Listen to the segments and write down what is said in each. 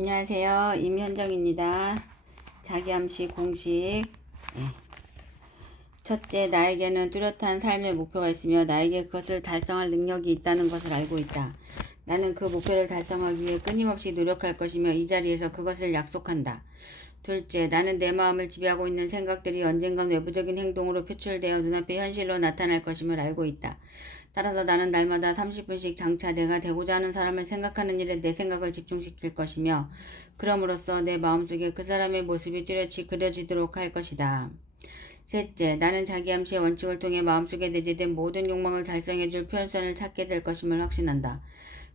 안녕하세요. 임현정입니다. 자기암시 공식. 첫째, 나에게는 뚜렷한 삶의 목표가 있으며 나에게 그것을 달성할 능력이 있다는 것을 알고 있다. 나는 그 목표를 달성하기 위해 끊임없이 노력할 것이며 이 자리에서 그것을 약속한다. 둘째, 나는 내 마음을 지배하고 있는 생각들이 언젠간 외부적인 행동으로 표출되어 눈앞에 현실로 나타날 것임을 알고 있다. 따라서 나는 날마다 30분씩 장차 내가 되고자 하는 사람을 생각하는 일에 내 생각을 집중시킬 것이며 그럼으로써 내 마음속에 그 사람의 모습이 뚜렷이 그려지도록 할 것이다. 셋째, 나는 자기암시의 원칙을 통해 마음속에 내재된 모든 욕망을 달성해줄 표현선을 찾게 될 것임을 확신한다.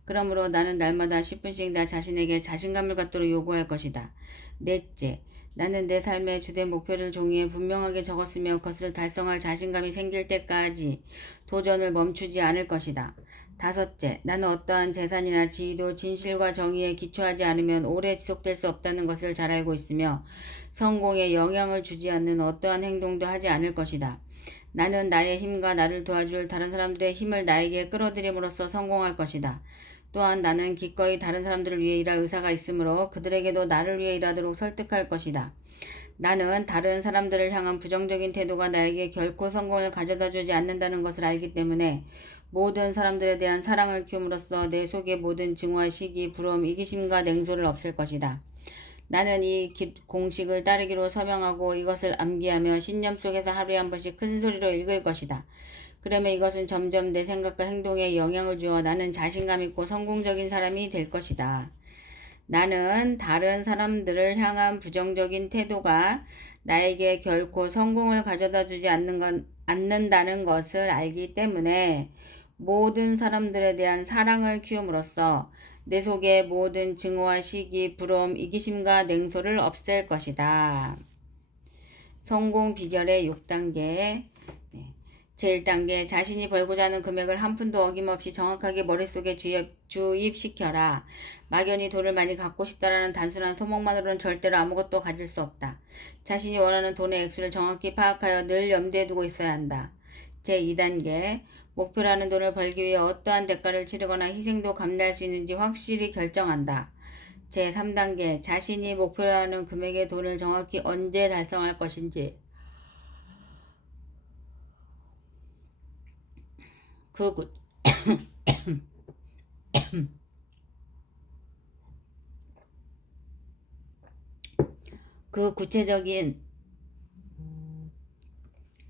그러므로 나는 날마다 10분씩 나 자신에게 자신감을 갖도록 요구할 것이다. 넷째, 나는 내 삶의 주된 목표를 종이에 분명하게 적었으며 그것을 달성할 자신감이 생길 때까지 도전을 멈추지 않을 것이다. 다섯째, 나는 어떠한 재산이나 지위도 진실과 정의에 기초하지 않으면 오래 지속될 수 없다는 것을 잘 알고 있으며 성공에 영향을 주지 않는 어떠한 행동도 하지 않을 것이다. 나는 나의 힘과 나를 도와줄 다른 사람들의 힘을 나에게 끌어들임으로써 성공할 것이다. 또한 나는 기꺼이 다른 사람들을 위해 일할 의사가 있으므로 그들에게도 나를 위해 일하도록 설득할 것이다. 나는 다른 사람들을 향한 부정적인 태도가 나에게 결코 성공을 가져다 주지 않는다는 것을 알기 때문에 모든 사람들에 대한 사랑을 키움으로써 내 속의 모든 증오와 시기, 부러움, 이기심과 냉소를 없앨 것이다. 나는 이 공식을 따르기로 서명하고 이것을 암기하며 신념 속에서 하루에 한 번씩 큰 소리로 읽을 것이다. 그러면 이것은 점점 내 생각과 행동에 영향을 주어 나는 자신감 있고 성공적인 사람이 될 것이다. 나는 다른 사람들을 향한 부정적인 태도가 나에게 결코 성공을 가져다 주지 않는다는 것을 알기 때문에 모든 사람들에 대한 사랑을 키움으로써 내 속의 모든 증오와 시기, 부러움, 이기심과 냉소를 없앨 것이다. 성공 비결의 6단계. 제1단계, 자신이 벌고자 하는 금액을 한 푼도 어김없이 정확하게 머릿속에 주입시켜라. 막연히 돈을 많이 갖고 싶다라는 단순한 소망만으로는 절대로 아무것도 가질 수 없다. 자신이 원하는 돈의 액수를 정확히 파악하여 늘 염두에 두고 있어야 한다. 제2단계, 목표라는 돈을 벌기 위해 어떠한 대가를 치르거나 희생도 감내할 수 있는지 확실히 결정한다. 제3단계, 자신이 목표라는 금액의 돈을 정확히 언제 달성할 것인지 그 구체적인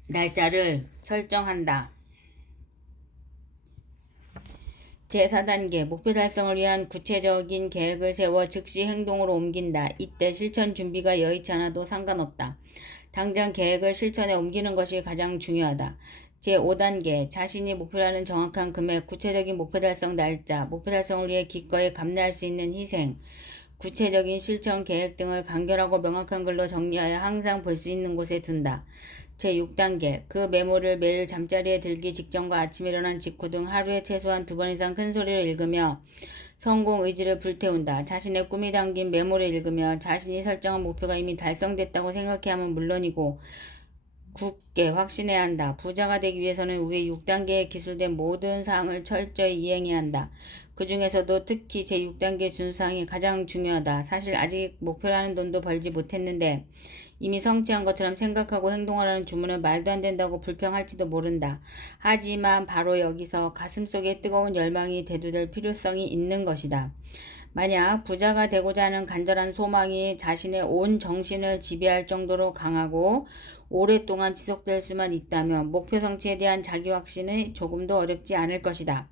날짜를 설정한다. 제4단계, 목표 달성을 위한 구체적인 계획을 세워 즉시 행동으로 옮긴다. 이때 실천 준비가 여의치 않아도 상관없다. 당장 계획을 실천에 옮기는 것이 가장 중요하다. 제5단계, 자신이 목표라는 정확한 금액, 구체적인 목표 달성 날짜, 목표 달성을 위해 기꺼이 감내할 수 있는 희생, 구체적인 실천 계획 등을 간결하고 명확한 글로 정리하여 항상 볼 수 있는 곳에 둔다. 제6단계, 그 메모를 매일 잠자리에 들기 직전과 아침에 일어난 직후 등 하루에 최소한 2번 이상 큰 소리로 읽으며 성공 의지를 불태운다. 자신의 꿈이 담긴 메모를 읽으며 자신이 설정한 목표가 이미 달성됐다고 생각해야 하면 물론이고 굳게 확신해야 한다. 부자가 되기 위해서는 위에 6단계에 기술된 모든 사항을 철저히 이행해야 한다. 그 중에서도 특히 제6단계 준수사항이 가장 중요하다. 사실 아직 목표라는 돈도 벌지 못했는데 이미 성취한 것처럼 생각하고 행동하라는 주문은 말도 안 된다고 불평할지도 모른다. 하지만 바로 여기서 가슴속에 뜨거운 열망이 대두될 필요성이 있는 것이다. 만약 부자가 되고자 하는 간절한 소망이 자신의 온 정신을 지배할 정도로 강하고 오랫동안 지속될 수만 있다면 목표 성취에 대한 자기 확신이 조금도 어렵지 않을 것이다.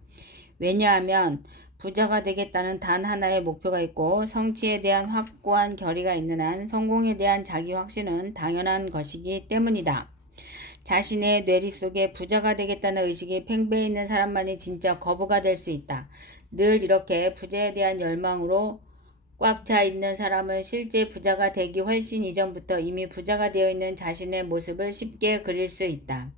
왜냐하면 부자가 되겠다는 단 하나의 목표가 있고 성취에 대한 확고한 결의가 있는 한 성공에 대한 자기 확신은 당연한 것이기 때문이다. 자신의 뇌리 속에 부자가 되겠다는 의식이 팽배해 있는 사람만이 진짜 거부가 될 수 있다. 늘 이렇게 부자에 대한 열망으로 꽉 차 있는 사람은 실제 부자가 되기 훨씬 이전부터 이미 부자가 되어 있는 자신의 모습을 쉽게 그릴 수 있다.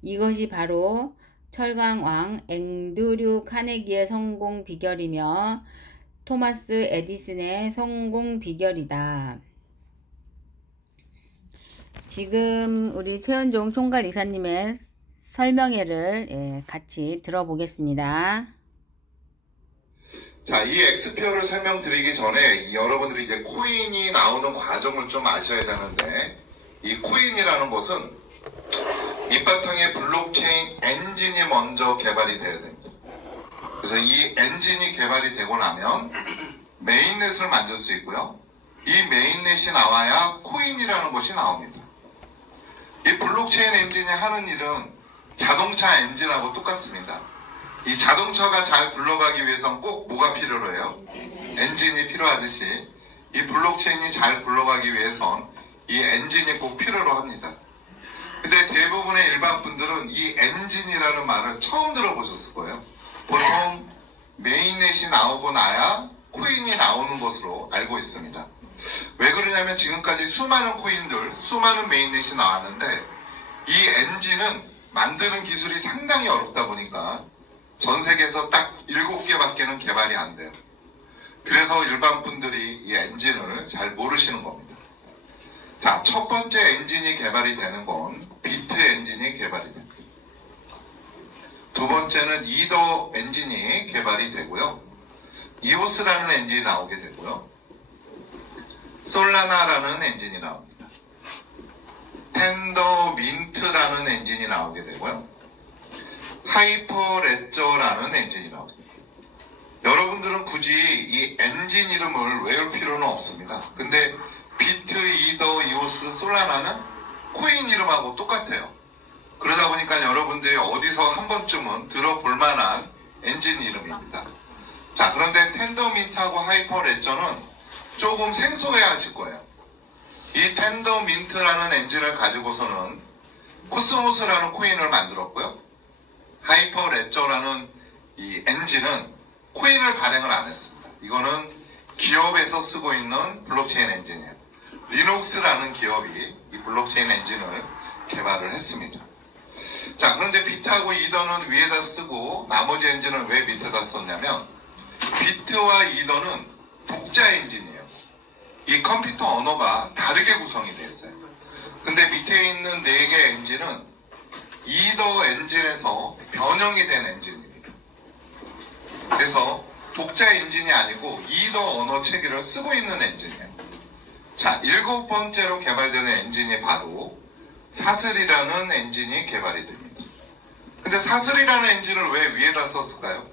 이것이 바로 철강왕 앵드류 카네기의 성공 비결이며 토마스 에디슨의 성공 비결이다. 지금 우리 최은종 총괄 이사님의 설명회를 같이 들어보겠습니다. 자, 이 엑스피어를 설명드리기 전에 여러분들이 이제 코인이 나오는 과정을 좀 아셔야 되는데, 이 코인이라는 것은 밑바탕에 블록체인 엔진이 먼저 개발이 돼야 됩니다. 그래서 이 엔진이 개발이 되고 나면 메인넷을 만들 수 있고요. 이 메인넷이 나와야 코인이라는 것이 나옵니다. 이 블록체인 엔진이 하는 일은 자동차 엔진하고 똑같습니다. 이 자동차가 잘 굴러가기 위해서는 꼭 뭐가 필요로 해요? 엔진이 필요하듯이 이 블록체인이 잘 굴러가기 위해선 이 엔진이 꼭 필요로 합니다. 근데 대부분의 일반 분들은 이 엔진이라는 말을 처음 들어보셨을 거예요. 보통 메인넷이 나오고 나야 코인이 나오는 것으로 알고 있습니다. 왜 그러냐면 지금까지 수많은 코인들, 수많은 메인넷이 나왔는데 이 엔진은 만드는 기술이 상당히 어렵다 보니까 전 세계에서 딱 7개밖에는 개발이 안 돼요. 그래서 일반 분들이 이 엔진을 잘 모르시는 겁니다. 자, 첫 번째 엔진이 개발이 되는 건 비트 엔진이 개발이 됩니다. 두 번째는 이더 엔진이 개발이 되고요. 이오스라는 엔진이 나오게 되고요. 솔라나라는 엔진이 나옵니다. 텐더 민트라는 엔진이 나오게 되고요. 하이퍼 레저라는 엔진이 나옵니다. 여러분들은 굳이 이 엔진 이름을 외울 필요는 없습니다. 근데 비트, 이더, 이오스, 솔라나는 코인 이름하고 똑같아요. 그러다 보니까 여러분들이 어디서 한 번쯤은 들어볼 만한 엔진 이름입니다. 자, 그런데 텐더 민트하고 하이퍼 레저는 조금 생소해 하실 거예요. 이 텐더 민트라는 엔진을 가지고서는 코스모스라는 코인을 만들었고요. 하이퍼 레저라는 이 엔진은 코인을 발행을 안 했습니다. 이거는 기업에서 쓰고 있는 블록체인 엔진이에요. 리눅스라는 기업이 이 블록체인 엔진을 개발을 했습니다. 자, 그런데 비트하고 이더는 위에다 쓰고 나머지 엔진은 왜 밑에다 썼냐면 비트와 이더는 독자 엔진이에요. 이 컴퓨터 언어가 다르게 구성이 되어 있어요. 근데 밑에 있는 4개 엔진은 이더 엔진에서 변형이 된 엔진입니다. 그래서 독자 엔진이 아니고 이더 언어 체계를 쓰고 있는 엔진이에요. 자, 7번째로 개발되는 엔진이 바로 사슬이라는 엔진이 개발이 됩니다. 근데 사슬이라는 엔진을 왜 위에다 썼을까요?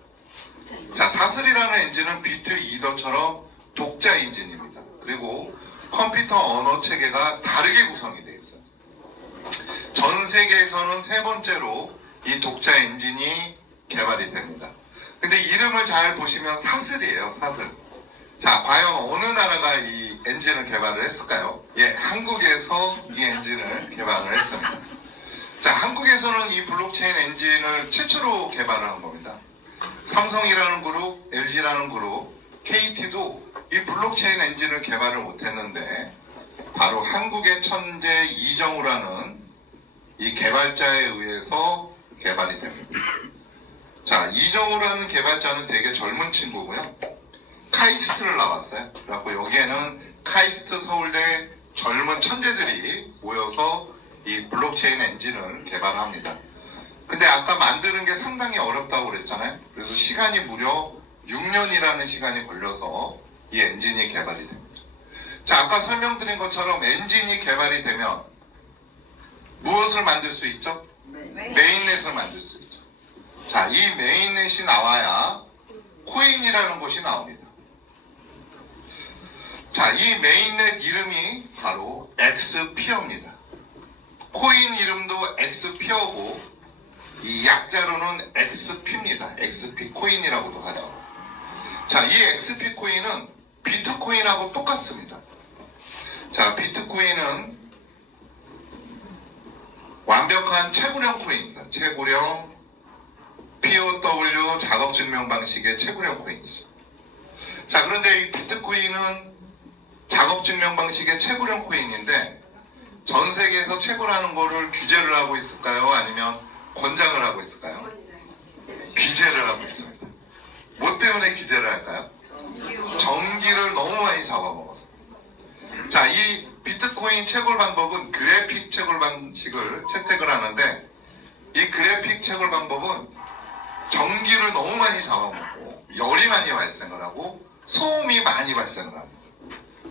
자, 사슬이라는 엔진은 비트 이더처럼 독자 엔진입니다. 그리고 컴퓨터 언어 체계가 다르게 구성이 되어 있어요. 전 세계에서는 3번째로 이 독자 엔진이 개발이 됩니다. 근데 이름을 잘 보시면 사슬이에요, 사슬. 자, 과연 어느 나라가 이 엔진을 개발을 했을까요? 예, 한국에서 이 엔진을 개발을 했습니다. 자, 한국에서는 이 블록체인 엔진을 최초로 개발을 한 겁니다. 삼성이라는 그룹, LG라는 그룹, KT도 이 블록체인 엔진을 개발을 못했는데 바로 한국의 천재 이정우라는 이 개발자에 의해서 개발이 됩니다. 자, 이정우라는 개발자는 되게 젊은 친구고요. 카이스트를 나왔어요. 그래갖고 여기에는 카이스트 서울대 젊은 천재들이 모여서 이 블록체인 엔진을 개발합니다. 근데 아까 만드는 게 상당히 어렵다고 그랬잖아요. 그래서 시간이 무려 6년이라는 시간이 걸려서 이 엔진이 개발이 됩니다. 자, 아까 설명드린 것처럼 엔진이 개발이 되면 무엇을 만들 수 있죠? 메인넷을 만들 수 있죠. 자, 이 메인넷이 나와야 코인이라는 것이 나옵니다. 자, 이 메인넷 이름이 바로 엑스피어입니다. 코인 이름도 엑스피어고 이 약자로는 XP입니다. XP 코인이라고도 하죠. 자, 이 XP 코인은 비트코인하고 똑같습니다. 자, 비트코인은 완벽한 채굴형 코인입니다. 채굴형 POW 작업 증명 방식의 채굴형 코인이죠. 자, 그런데 이 비트코인은 작업 증명 방식의 채굴형 코인인데 전 세계에서 채굴하는 거를 규제를 하고 있을까요? 아니면 권장을 하고 있을까요? 규제를 하고 있습니다. 뭐 때문에 규제를 할까요? 전기를 너무 많이 잡아먹어서. 자, 이 비트코인 채굴 방법은 그래픽 채굴 방식을 채택을 하는데 이 그래픽 채굴 방법은 전기를 너무 많이 잡아먹고 열이 많이 발생을 하고 소음이 많이 발생을 합니다.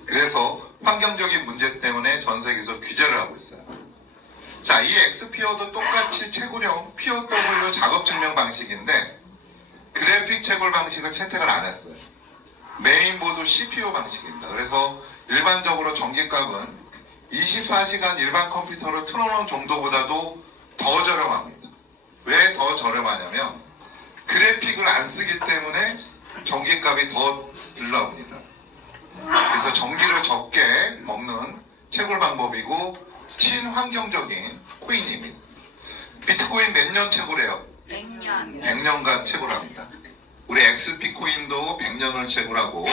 그래서 환경적인 문제 때문에 전 세계에서 규제를 하고 있어요. 자, 이 XPO도 똑같이 채굴형 POW 작업 증명 방식인데 그래픽 채굴 방식을 채택을 안 했어요. 메인보드 CPU 방식입니다. 그래서 일반적으로 전기값은 24시간 일반 컴퓨터를 틀어놓은 정도보다도 더 저렴합니다. 왜 더 저렴하냐면 그래픽을 안 쓰기 때문에 전기값이 더 들러옵니다. 그래서 전기를 적게 먹는 채굴 방법이고 친환경적인 코인입니다. 비트코인 몇 년 채굴해요? 100년. 100년간 채굴합니다. 우리 XP 코인도 100년을 채굴하고,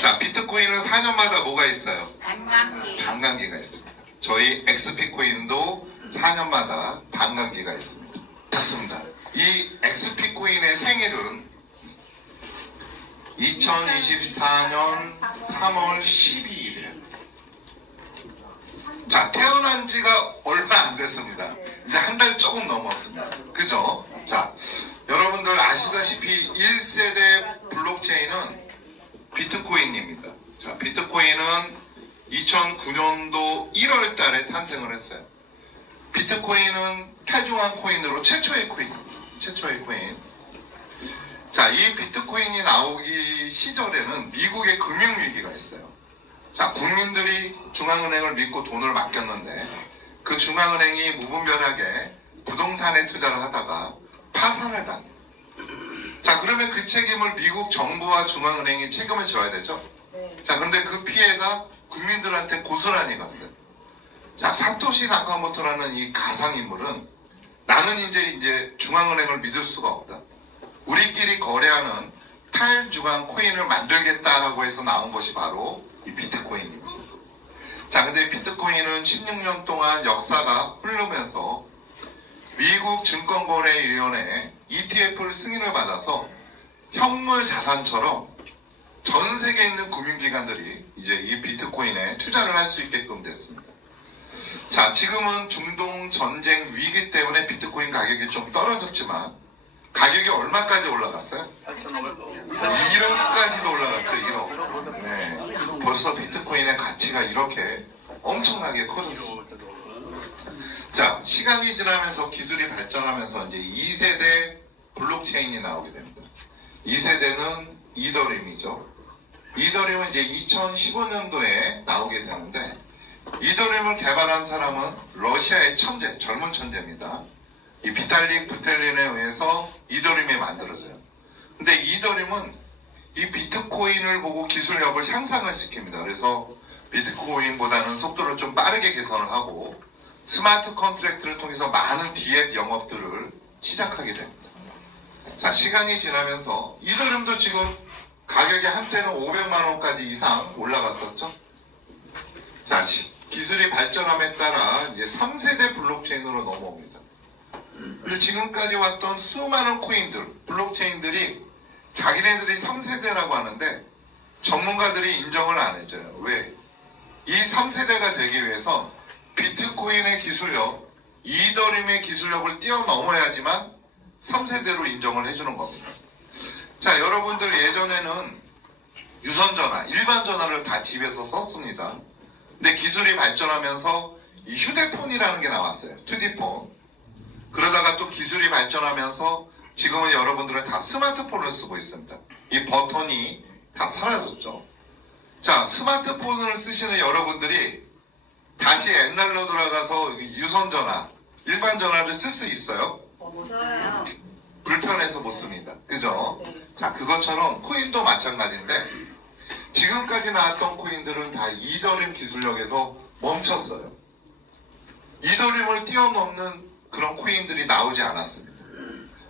자, 비트코인은 4년마다 뭐가 있어요? 반감기. 반감기가 있습니다. 저희 XP 코인도 4년마다 반감기가 있습니다. 좋습니다. 이 XP 코인의 생일은 2024년 3월 12일이에요. 자, 태어난 지가 얼마 안 됐습니다. 이제 한 달 조금 넘었습니다. 그죠? 자, 여러분들 아시다시피 1세대 블록체인은 비트코인입니다. 자, 비트코인은 2009년도 1월 달에 탄생을 했어요. 비트코인은 탈중앙 코인으로 최초의 코인. 자, 이 비트코인이 나오기 시절에는 미국의 금융위기가 있어요. 자, 국민들이 중앙은행을 믿고 돈을 맡겼는데 그 중앙은행이 무분별하게 부동산에 투자를 하다가 파산을 당해요. 자, 그러면 그 책임을 미국 정부와 중앙은행이 책임을 져야 되죠. 자, 그런데 그 피해가 국민들한테 고스란히 갔어요. 자, 사토시 나카모토라는 이 가상인물은 나는 이제 중앙은행을 믿을 수가 없다. 우리끼리 거래하는 탈중앙 코인을 만들겠다라고 해서 나온 것이 바로 이 비트코인입니다. 자, 근데 비트코인은 16년 동안 역사가 흐르면서 미국 증권거래위원회 ETF를 승인을 받아서 현물 자산처럼 전 세계에 있는 금융기관들이 이제 이 비트코인에 투자를 할 수 있게끔 됐습니다. 자, 지금은 중동 전쟁 위기 때문에 비트코인 가격이 좀 떨어졌지만 가격이 얼마까지 올라갔어요? 1억까지도 올라갔죠. 1억. 네. 벌써 비트코인의 가치가 이렇게 엄청나게 커졌습니다. 자, 시간이 지나면서 기술이 발전하면서 이제 2세대 블록체인이 나오게 됩니다. 2세대는 이더리움이죠. 이더리움은 이제 2015년도에 나오게 되는데 이더리움을 개발한 사람은 러시아의 천재, 젊은 천재입니다. 이 비탈릭 부텔린에 의해서 이더리움이 만들어져요. 근데 이더리움은 이 비트코인을 보고 기술력을 향상을 시킵니다. 그래서 비트코인보다는 속도를 좀 빠르게 개선을 하고 스마트 컨트랙트를 통해서 많은 디앱 영업들을 시작하게 됩니다. 자, 시간이 지나면서 이더리움도 지금 가격이 한때는 500만 원까지 이상 올라갔었죠. 자, 기술이 발전함에 따라 이제 3세대 블록체인으로 넘어옵니다. 근데 지금까지 왔던 수많은 코인들, 블록체인들이 자기네들이 3세대라고 하는데 전문가들이 인정을 안 해줘요. 왜? 이 3세대가 되기 위해서 비트코인의 기술력, 이더리움의 기술력을 뛰어넘어야지만 3세대로 인정을 해주는 겁니다. 자, 여러분들 예전에는 유선전화, 일반 전화를 다 집에서 썼습니다. 근데 기술이 발전하면서 이 휴대폰이라는 게 나왔어요. 2D폰. 그러다가 또 기술이 발전하면서 지금은 여러분들은 다 스마트폰을 쓰고 있습니다. 이 버튼이 다 사라졌죠. 자, 스마트폰을 쓰시는 여러분들이 다시 옛날로 돌아가서 유선전화, 일반 전화를 쓸 수 있어요? 못 써요. 불편해서 못 씁니다. 그죠? 자, 그것처럼 코인도 마찬가지인데 지금까지 나왔던 코인들은 다 이더리움 기술력에서 멈췄어요. 이더리움을 뛰어넘는 그런 코인들이 나오지 않았습니다.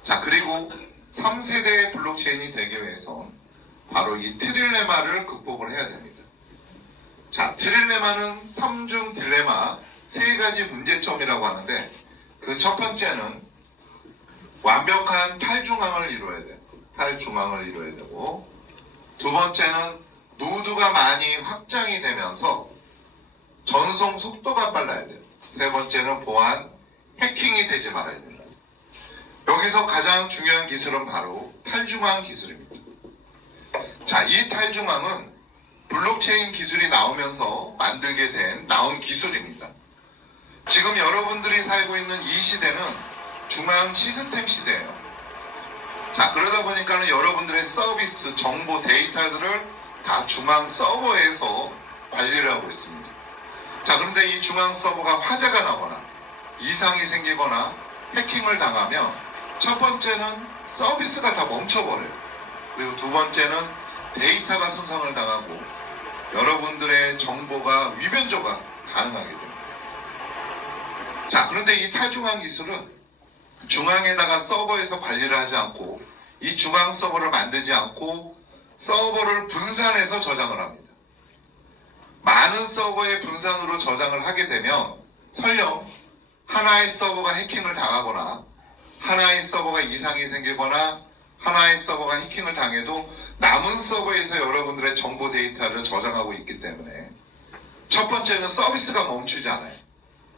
자, 그리고 3세대 블록체인이 되기 위해서 바로 이 트릴레마를 극복을 해야 됩니다. 자, 트릴레마는 3중 딜레마 3가지 문제점이라고 하는데 그 첫 번째는 완벽한 탈중앙을 이루어야 돼요. 탈중앙을 이루어야 되고, 두 번째는 노드가 많이 확장이 되면서 전송 속도가 빨라야 돼요. 세 번째는 보안, 해킹이 되지 말아야 됩니다. 여기서 가장 중요한 기술은 바로 탈중앙 기술입니다. 자, 이 탈중앙은 블록체인 기술이 나오면서 나온 기술입니다. 지금 여러분들이 살고 있는 이 시대는 중앙 시스템 시대예요. 자, 그러다 보니까는 여러분들의 서비스, 정보, 데이터들을 다 중앙 서버에서 관리를 하고 있습니다. 자, 그런데 이 중앙 서버가 화재가 나거나 이상이 생기거나 해킹을 당하면 첫 번째는 서비스가 다 멈춰버려요. 그리고 두 번째는 데이터가 손상을 당하고 여러분들의 정보가 위변조가 가능하게 됩니다. 자, 그런데 이 탈중앙 기술은 중앙에다가 서버에서 관리를 하지 않고 이 중앙 서버를 만들지 않고 서버를 분산해서 저장을 합니다. 많은 서버의 분산으로 저장을 하게 되면 설령 하나의 서버가 해킹을 당하거나 하나의 서버가 이상이 생기거나 하나의 서버가 해킹을 당해도 남은 서버에서 여러분들의 정보 데이터를 저장하고 있기 때문에 첫 번째는 서비스가 멈추지 않아요.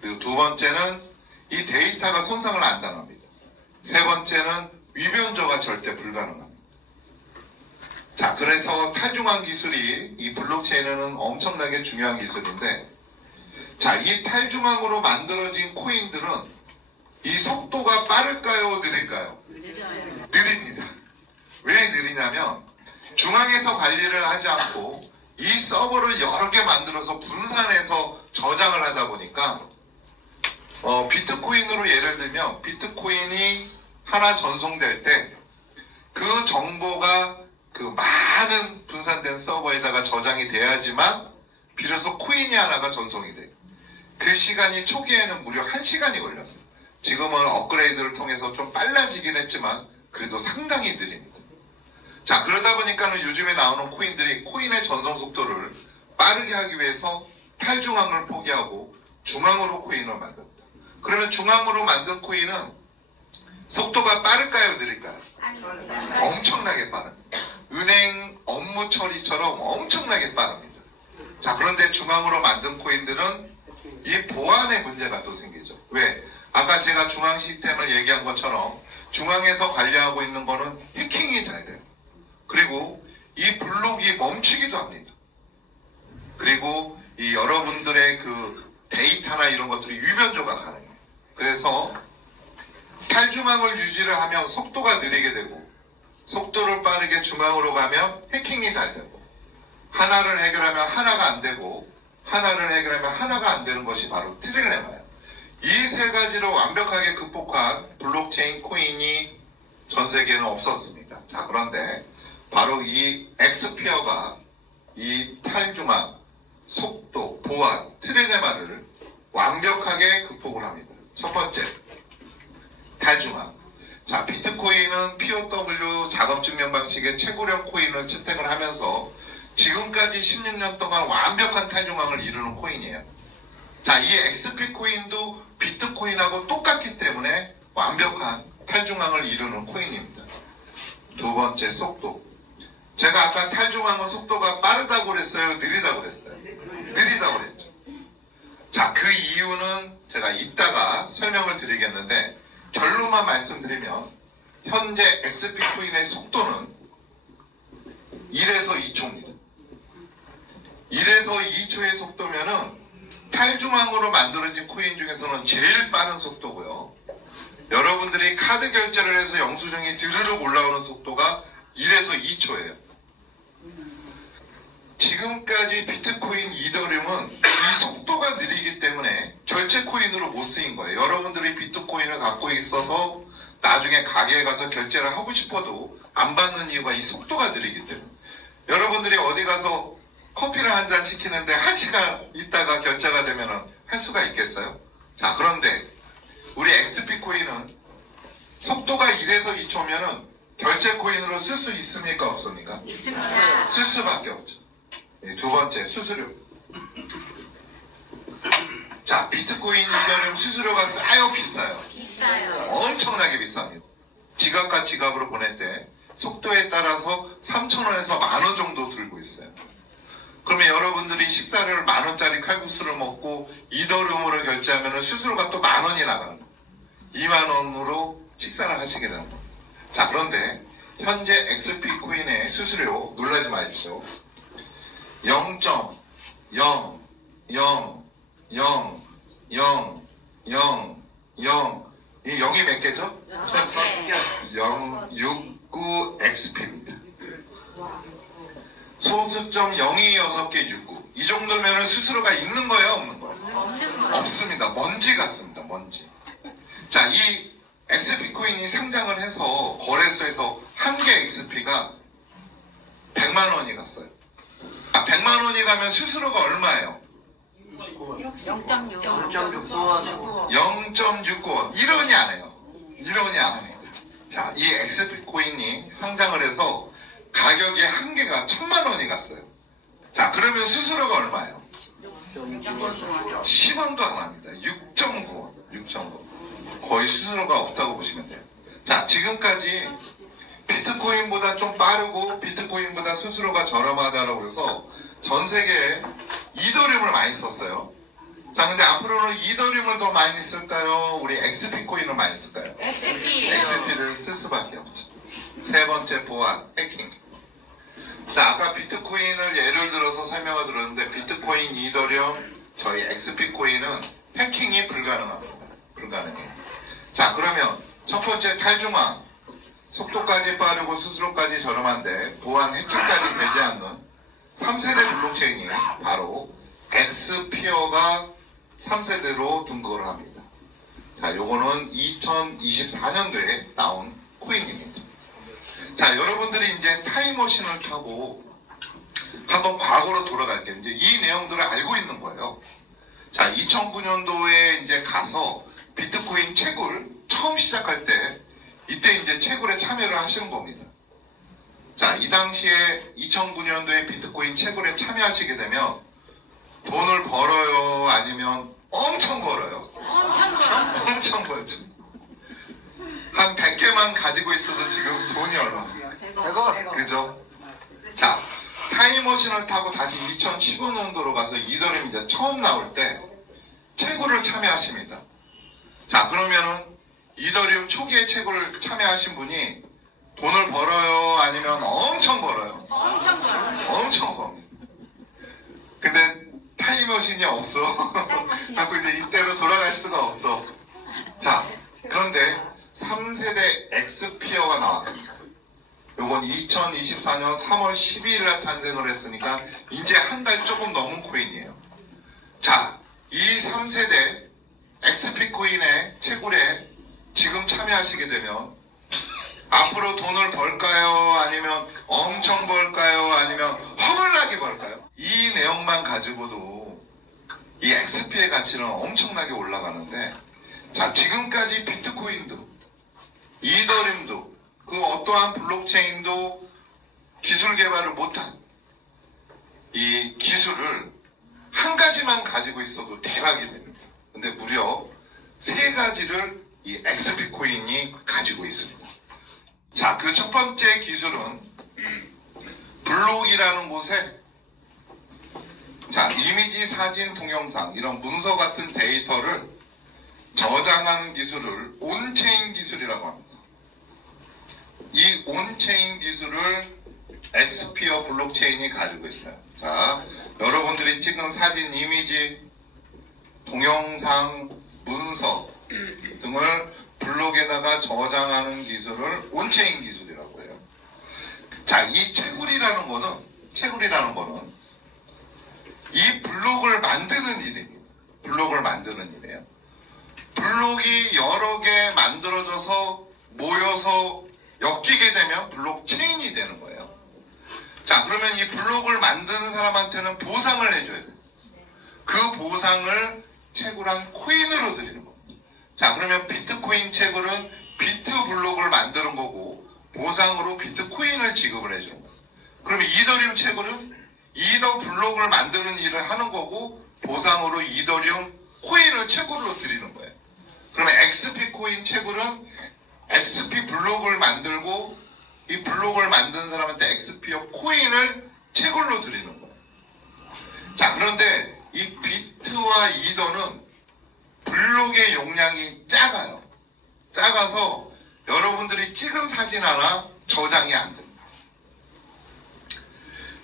그리고 두 번째는 이 데이터가 손상을 안 당합니다. 세 번째는 위변조가 절대 불가능합니다. 자, 그래서 탈중앙 기술이 이 블록체인에는 엄청나게 중요한 기술인데, 자, 이 탈중앙으로 만들어진 코인들은 이 속도가 빠를까요, 느릴까요? 느립니다. 왜 느리냐면 중앙에서 관리를 하지 않고 이 서버를 여러 개 만들어서 분산해서 저장을 하다 보니까 비트코인으로 예를 들면 비트코인이 하나 전송될 때 그 정보가 그 많은 분산된 서버에다가 저장이 돼야지만 비로소 코인이 하나가 전송이 돼요. 그 시간이 초기에는 무려 1시간이 걸렸어요. 지금은 업그레이드를 통해서 좀 빨라지긴 했지만 그래도 상당히 느립니다. 자, 그러다 보니까는 요즘에 나오는 코인들이 코인의 전송 속도를 빠르게 하기 위해서 탈중앙을 포기하고 중앙으로 코인을 만듭니다. 그러면 중앙으로 만든 코인은 속도가 빠를까요, 느릴까요? 엄청나게 빠릅니다. 은행 업무 처리처럼 엄청나게 빠릅니다. 자, 그런데 중앙으로 만든 코인들은 이 보안에 문제가 또 생기죠. 왜? 아까 제가 중앙 시스템을 얘기한 것처럼 중앙에서 관리하고 있는 거는 해킹이 잘 돼요. 그리고 이 블록이 멈추기도 합니다. 그리고 이 여러분들의 그 데이터나 이런 것들이 위변조가 가능해요. 그래서 탈중앙을 유지를 하면 속도가 느리게 되고 속도를 빠르게 중앙으로 가면 해킹이 잘 되고 하나를 해결하면 하나가 안 되고 하나를 해결하면 하나가 안 되는 것이 바로 트릴레마예요. 이 세 가지로 완벽하게 극복한 블록체인 코인이 전 세계에는 없었습니다. 자, 그런데 바로 이 엑스피어가 이 탈중앙, 속도, 보안, 트릴레마를 완벽하게 극복을 합니다. 첫 번째, 탈중앙. 자, 비트코인은 POW 작업증명 방식의 최고령 코인을 채택을 하면서 지금까지 16년 동안 완벽한 탈중앙을 이루는 코인이에요. 자, 이 XP 코인도 비트코인하고 똑같기 때문에 완벽한 탈중앙을 이루는 코인입니다. 두 번째, 속도. 제가 아까 탈중앙은 속도가 빠르다고 그랬어요? 느리다고 그랬어요? 느리다고 그랬죠. 자, 그 이유는 제가 이따가 설명을 드리겠는데 결론만 말씀드리면 현재 XP 코인의 속도는 1에서 2초입니다. 1에서 2초의 속도면은 탈중앙으로 만들어진 코인 중에서는 제일 빠른 속도고요. 여러분들이 카드 결제를 해서 영수증이 드르륵 올라오는 속도가 1에서 2초예요. 지금까지 비트코인, 이더리움은 이 속도가 느리기 때문에 결제 코인으로 못 쓰인 거예요. 여러분들이 비트코인을 갖고 있어서 나중에 가게에 가서 결제를 하고 싶어도 안 받는 이유가 이 속도가 느리기 때문에. 여러분들이 어디 가서 커피를 한 잔 시키는데 1시간 있다가 결제가 되면 할 수가 있겠어요? 자, 그런데 우리 XP 코인은 속도가 1에서 2초면은 결제 코인으로 쓸 수 있습니까? 없습니까? 있습니다. 쓸 수밖에 없죠. 두 번째, 수수료. 자, 비트코인, 이더리움 수수료가 싸요, 비싸요? 비싸요. 엄청나게 비쌉니다. 지갑과 지갑으로 보낼 때 속도에 따라서 3,000원에서 10,000원 정도 들고 있어요. 그러면 여러분들이 식사를 10,000원짜리 칼국수를 먹고 이더리움으로 결제하면 수수료가 또 10,000원이 나가는 거예요. 20,000원으로 식사를 하시게 되는 겁니다. 자, 그런데 현재 XP 코인의 수수료 놀라지 마십시오. 0.0000000 이 0이 몇 개죠? 069 XP입니다. 소수점 0이 6개 69. 이 정도면 수수료가 있는 거예요, 없는 거예요? 없는 거예요. 없습니다. 먼지 같습니다. 먼지. 자, 이 XP 코인이 상장을 해서 거래소에서 한 개 XP가 100만 원이 갔어요. 100만 원이 가면 수수료가 얼마예요? 0.6. 0.69원. 1원이 안 해요. 1원이 안 합니다. 자, 이 XP 코인이 상장을 해서 가격이 한 개가 1000만 원이 갔어요. 자, 그러면 수수료가 얼마예요? 10원도 안 합니다. 6.9원. 6.9원. 거의 수수료가 없다고 보시면 돼요. 자, 지금까지 비트코인보다 좀 빠르고 비트코인보다 수수료가 저렴하다고 해서 전 세계에 이더리움을 많이 썼어요. 자, 근데 앞으로는 이더리움을 더 많이 쓸까요? 우리 XP 코인을 많이 쓸까요? XP를 쓸 수밖에 없죠. 세 번째 보안, 해킹. 자, 아까 비트코인을 예를 들어서 설명을 드렸는데 비트코인, 이더리움, 저희 XP 코인은 해킹이 불가능합니다. 불가능해요. 자, 그러면 첫 번째 탈중앙. 속도까지 빠르고 수수료까지 저렴한데 보안 해킹까지 되지 않는 3세대 블록체인이 바로 엑스피어가 3세대로 등극을 합니다. 자, 요거는 2024년도에 나온 코인입니다. 자, 여러분들이 이제 타임머신을 타고 한번 과거로 돌아갈게요. 이제 이 내용들을 알고 있는 거예요. 자, 2009년도에 이제 가서 비트코인 채굴 처음 시작할 때 이때 이제 채굴에 참여를 하시는 겁니다. 자, 이 당시에 2009년도에 비트코인 채굴에 참여하시게 되면 돈을 벌어요? 아니면 엄청 벌어요? 엄청 벌죠. 한 100개만 가지고 있어도 지금 돈이 얼마입니까? 100원. 그죠? 자, 타임머신을 타고 다시 2015년도로 가서 이더리움이 이제 처음 나올 때 채굴을 참여하십니다. 자, 그러면은 이더리움 초기에 채굴을 참여하신 분이 돈을 벌어요? 아니면 엄청 벌어요? 엄청 벌어요. 엄청 법니다. 근데 타임머신이 없어. 그래서 이제 이때로 돌아갈 수가 없어. 자, 그런데 3세대 엑스피어가 나왔습니다. 요건 2024년 3월 12일날 탄생을 했으니까 이제 한 달 조금 넘은 코인이에요. 자, 이 3세대 XP 코인의 채굴에 지금 참여하시게 되면 앞으로 돈을 벌까요? 아니면 엄청 벌까요? 아니면 허물나게 벌까요? 이 내용만 가지고도 이 XP의 가치는 엄청나게 올라가는데, 자, 지금까지 비트코인도 이더리움도 그 어떠한 블록체인도 기술 개발을 못한 이 기술을 한 가지만 가지고 있어도 대박이 됩니다. 근데 무려 세 가지를 이 XP 코인이 가지고 있습니다. 자, 그 첫 번째 기술은 블록이라는 곳에 자, 이미지, 사진, 동영상 이런 문서 같은 데이터를 저장하는 기술을 온체인 기술이라고 합니다. 이 온체인 기술을 엑스피어 블록체인이 가지고 있어요. 자, 여러분들이 찍은 사진, 이미지, 동영상, 문서 등을 블록에다가 저장하는 기술을 온체인 기술이라고 해요. 자, 이 채굴이라는 거는 이 블록을 만드는 일입니다. 블록을 만드는 일이에요. 블록이 여러 개 만들어져서 모여서 엮이게 되면 블록체인이 되는 거예요. 자, 그러면 이 블록을 만드는 사람한테는 보상을 해줘야 돼요. 그 보상을 채굴한 코인으로 드리는 겁니다. 자, 그러면 비트코인 채굴은 비트 블록을 만드는 거고 보상으로 비트코인을 지급을 해주는 거예요. 그러면 이더리움 채굴은 이더 블록을 만드는 일을 하는 거고 보상으로 이더리움 코인을 채굴로 드리는 거예요. 그러면 XP 코인 채굴은 XP 블록을 만들고 이 블록을 만든 사람한테 XP어 코인을 채굴로 드리는 거예요. 자, 그런데 이 비트와 이더는 블록의 용량이 작아요. 작아서 여러분들이 찍은 사진 하나 저장이 안 됩니다.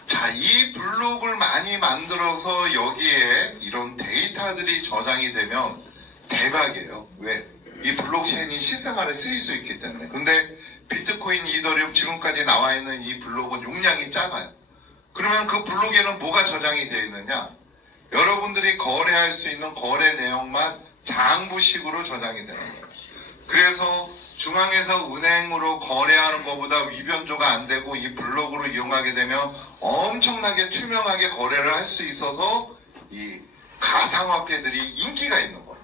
자, 이 블록을 많이 만들어서 여기에 이런 데이터들이 저장이 되면 대박이에요. 왜? 이 블록체인이 실생활에 쓰일 수 있기 때문에. 근데 비트코인, 이더리움 지금까지 나와 있는 이 블록은 용량이 작아요. 그러면 그 블록에는 뭐가 저장이 되어 있느냐? 여러분들이 거래할 수 있는 거래 내용만 장부식으로 저장이 되는 거예요. 그래서 중앙에서 은행으로 거래하는 것보다 위변조가 안 되고 이 블록으로 이용하게 되면 엄청나게 투명하게 거래를 할 수 있어서 이 가상화폐들이 인기가 있는 거예요.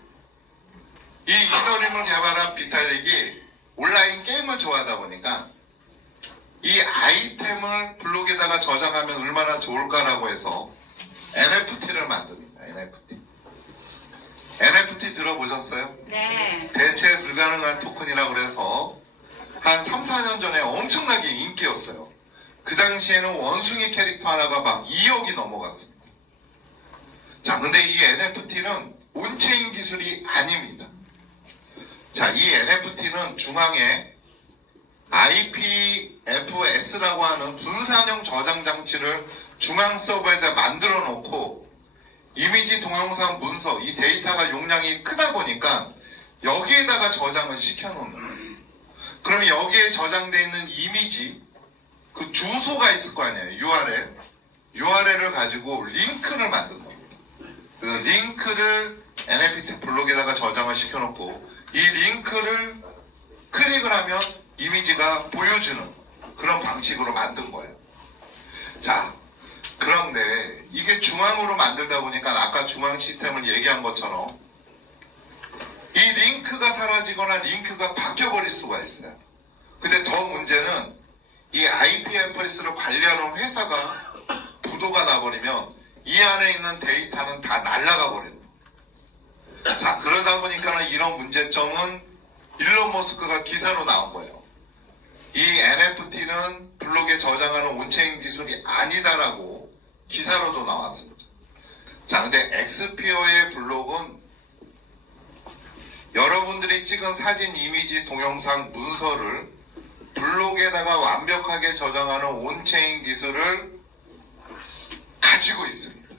이 이더리움을 개발한 비탈릭이 온라인 게임을 좋아하다 보니까 이 아이템을 블록에다가 저장하면 얼마나 좋을까라고 해서 NFT를 만듭니다. NFT 들어보셨어요? 네. 대체 불가능한 토큰이라고 그래서 한 3, 4년 전에 엄청나게 인기였어요. 그 당시에는 원숭이 캐릭터 하나가 막 2억이 넘어갔습니다. 자, 근데 이 NFT는 온체인 기술이 아닙니다. 자, 이 NFT는 중앙에 IPFS라고 하는 분산형 저장 장치를 중앙 서버에다 만들어 놓고 이미지, 동영상, 문서, 이 데이터가 용량이 크다 보니까 여기에다가 저장을 시켜놓는 거예요. 그러면 여기에 저장되어 있는 이미지, 그 주소가 있을 거 아니에요. URL을 가지고 링크를 만든 겁니다. 그 링크를 NFT 블록에다가 저장을 시켜놓고 이 링크를 클릭을 하면 이미지가 보여주는 그런 방식으로 만든 거예요. 자, 그런데 이게 중앙으로 만들다 보니까 아까 중앙 시스템을 얘기한 것처럼 이 링크가 사라지거나 링크가 바뀌어버릴 수가 있어요. 근데 더 문제는 이 IPFS를 관리하는 회사가 부도가 나버리면 이 안에 있는 데이터는 다 날아가 버리는 거예요. 자, 그러다 보니까 이런 문제점은 일론 머스크가 기사로 나온 거예요. 이 NFT는 블록에 저장하는 온체인 기술이 아니다라고 기사로도 나왔습니다. 자, 근데 엑스피어의 블록은 여러분들이 찍은 사진, 이미지, 동영상, 문서를 블록에다가 완벽하게 저장하는 온체인 기술을 가지고 있습니다.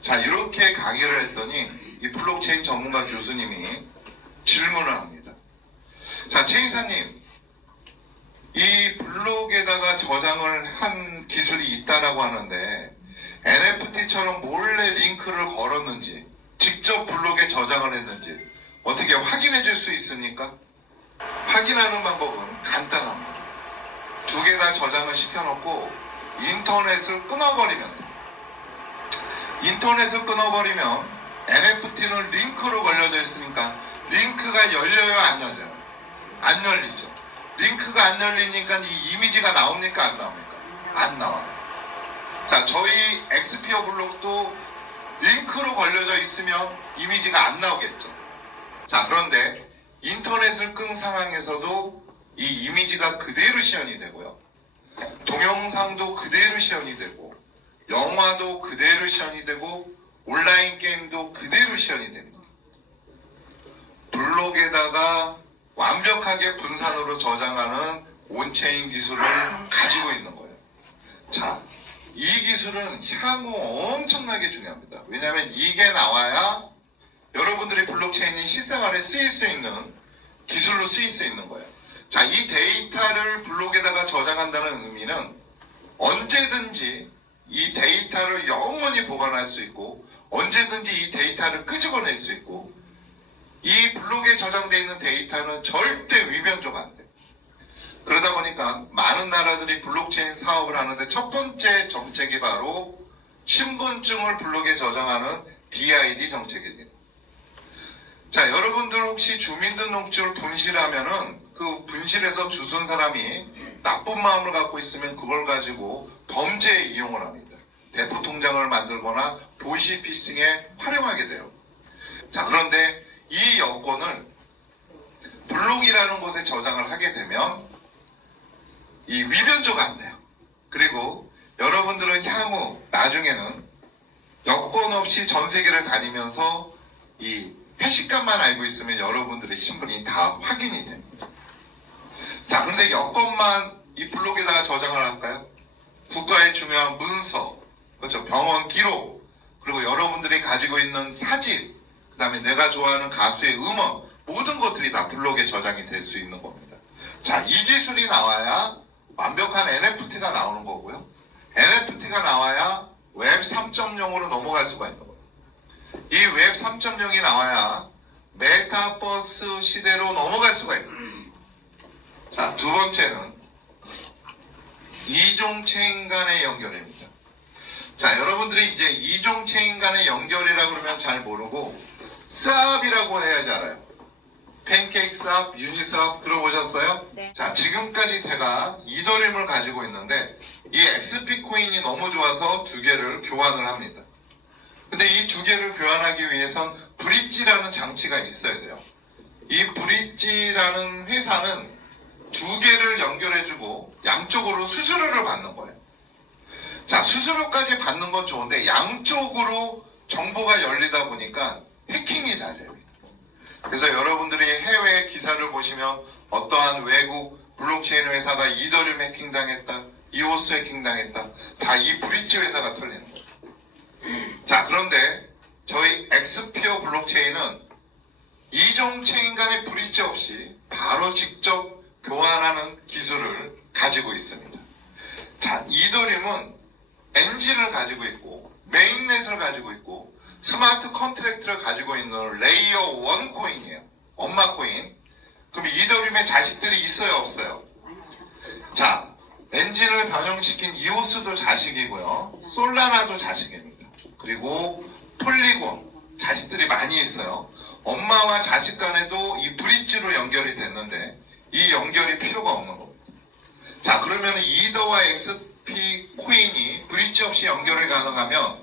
자, 이렇게 강의를 했더니 이 블록체인 전문가 교수님이 질문을 합니다. 자, 최 이사님, 이 블록에다가 저장을 한 기술이 있다라고 하는데 NFT처럼 몰래 링크를 걸었는지 직접 블록에 저장을 했는지 어떻게 확인해 줄 수 있습니까? 확인하는 방법은 간단합니다. 두 개 다 저장을 시켜놓고 인터넷을 끊어버리면 돼요. 인터넷을 끊어버리면 NFT는 링크로 걸려져 있으니까 링크가 열려요, 안 열려요? 안 열리죠. 링크가 안 열리니까 이 이미지가 나옵니까, 안 나옵니까? 안 나와요. 자, 저희 엑스피어 블록도 링크로 걸려져 있으면 이미지가 안 나오겠죠. 자, 그런데 인터넷을 끈 상황에서도 이 이미지가 그대로 시연이 되고요. 동영상도 그대로 시연이 되고 영화도 그대로 시연이 되고 온라인 게임도 그대로 시연이 됩니다. 블록에다가 완벽하게 분산으로 저장하는 온체인 기술을 가지고 있는 거예요. 자, 이 기술은 향후 엄청나게 중요합니다. 왜냐하면 이게 나와야 여러분들이 블록체인이 실생활에 쓰일 수 있는 기술로 쓰일 수 있는 거예요. 자, 이 데이터를 블록에다가 저장한다는 의미는 언제든지 이 데이터를 영원히 보관할 수 있고 언제든지 이 데이터를 끄집어낼 수 있고 이 블록에 저장되어 있는 데이터는 절대 위변조가 안 돼요. 그러다 보니까 많은 나라들이 블록체인 사업을 하는데 첫 번째 정책이 바로 신분증을 블록에 저장하는 DID 정책입니다. 자, 여러분들 혹시 주민등록증을 분실하면은 그 분실해서 주순 사람이 나쁜 마음을 갖고 있으면 그걸 가지고 범죄에 이용을 합니다. 대포 통장을 만들거나 보이시피싱에 활용하게 돼요. 자, 그런데 이 여권을 블록이라는 곳에 저장을 하게 되면 이 위변조가 안 돼요. 그리고 여러분들은 향후 나중에는 여권 없이 전 세계를 다니면서 이 해시값만 알고 있으면 여러분들의 신분이 다 확인이 됩니다. 자, 그런데 여권만 이 블록에다가 저장을 할까요? 국가의 중요한 문서, 그렇죠? 병원 기록, 그리고 여러분들이 가지고 있는 사진, 그 다음에 내가 좋아하는 가수의 음원, 모든 것들이 다 블록에 저장이 될 수 있는 겁니다. 자, 이 기술이 나와야 완벽한 NFT가 나오는 거고요. NFT가 나와야 웹 3.0으로 넘어갈 수가 있는 거예요. 이 웹 3.0이 나와야 메타버스 시대로 넘어갈 수가 있는 거예요. 자, 두 번째는 이종체인 간의 연결입니다. 자, 여러분들이 이제 이종체인 간의 연결이라 그러면 잘 모르고 쌉이라고 해야지 알아요. 팬케이크 쌉, 유니쌉 들어보셨어요? 네. 자, 지금까지 제가 이더리움을 가지고 있는데 이 XP 코인이 너무 좋아서 두 개를 교환을 합니다. 근데 이 두 개를 교환하기 위해선 브릿지라는 장치가 있어야 돼요. 이 브릿지라는 회사는 두 개를 연결해주고 양쪽으로 수수료를 받는 거예요. 자, 수수료까지 받는 건 좋은데 양쪽으로 정보가 열리다 보니까 해킹이 잘 됩니다. 그래서 여러분들이 해외 기사를 보시면 어떠한 외국 블록체인 회사가 이더리움 해킹당했다, 이오스 해킹당했다, 다 이 브릿지 회사가 털리는 거예요. 자, 그런데 저희 엑스피어 블록체인은 이종체인 간의 브릿지 없이 바로 직접 교환하는 기술을 가지고 있습니다. 자, 이더리움은 엔진을 가지고 있고 메인넷을 가지고 있고 스마트 컨트랙트를 가지고 있는 레이어 1 코인이에요. 엄마 코인. 그럼 이더리움에 자식들이 있어요, 없어요? 자, 엔진을 변형시킨 이오스도 자식이고요. 솔라나도 자식입니다. 그리고 폴리곤 자식들이 많이 있어요. 엄마와 자식 간에도 이 브릿지로 연결이 됐는데 이 연결이 필요가 없는 겁니다. 자, 그러면 이더와 XP 코인이 브릿지 없이 연결이 가능하면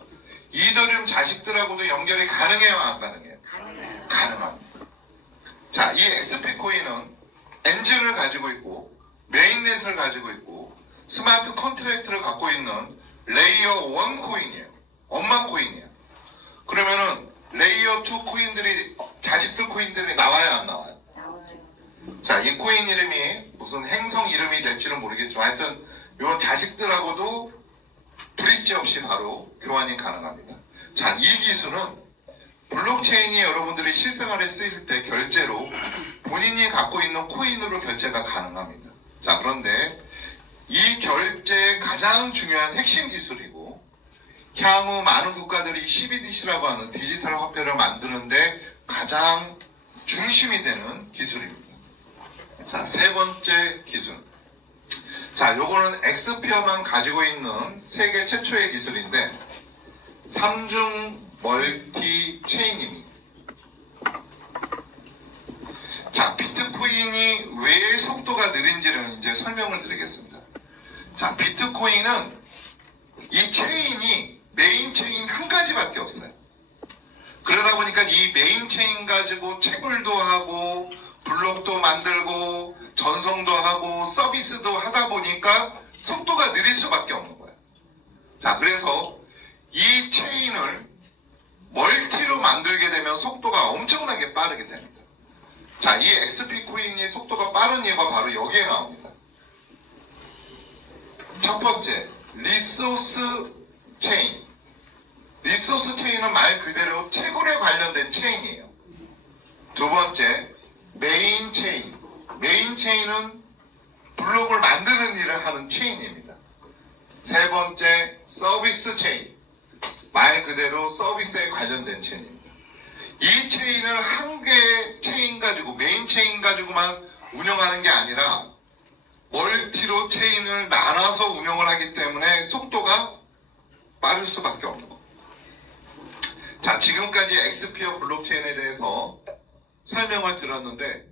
이더리움 자식들하고도 연결이 가능해요, 안 가능해요? 가능해요. 가능합니다. 자, 이 XP 코인은 엔진을 가지고 있고 메인넷을 가지고 있고 스마트 컨트랙트를 갖고 있는 레이어 1 코인이에요. 엄마 코인이에요. 그러면은 레이어 2 코인들이 자식들 코인들이 나와요, 안 나와요? 나오죠. 자, 이 코인 이름이 무슨 행성 이름이 될지는 모르겠지만 하여튼 요 자식들하고도 브릿지 없이 바로 교환이 가능합니다. 자, 이 기술은 블록체인이 여러분들이 실생활에 쓰일 때 결제로 본인이 갖고 있는 코인으로 결제가 가능합니다. 자, 그런데 이 결제의 가장 중요한 핵심 기술이고 향후 많은 국가들이 CBDC라고 하는 디지털 화폐를 만드는데 가장 중심이 되는 기술입니다. 자, 세 번째 기술. 자, 요거는 엑스피어만 가지고 있는 세계 최초의 기술인데 3중 멀티 체인입니다. 자, 비트코인이 왜 속도가 느린지를 이제 설명을 드리겠습니다. 자, 비트코인은 이 체인이 메인 체인 한 가지밖에 없어요. 그러다 보니까 이 메인 체인 가지고 채굴도 하고 블록도 만들고 전송도 하고 서비스도 하다 보니까 속도가 느릴 수밖에 없는 거예요. 자, 그래서 이 체인을 멀티로 만들게 되면 속도가 엄청나게 빠르게 됩니다. 자, 이 XP 코인이 속도가 빠른 이유가 바로 여기에 나옵니다. 첫 번째, 리소스 체인. 리소스 체인은 말 그대로 채굴에 관련된 체인이에요. 두 번째, 메인 체인. 메인 체인은 블록을 만드는 일을 하는 체인입니다. 세 번째, 서비스 체인. 말 그대로 서비스에 관련된 체인입니다. 이 체인을 한 개의 체인 가지고, 메인 체인 가지고만 운영하는 게 아니라 멀티로 체인을 나눠서 운영을 하기 때문에 속도가 빠를 수밖에 없는 겁니다. 자, 지금까지 엑스피어 블록체인에 대해서 설명을 들었는데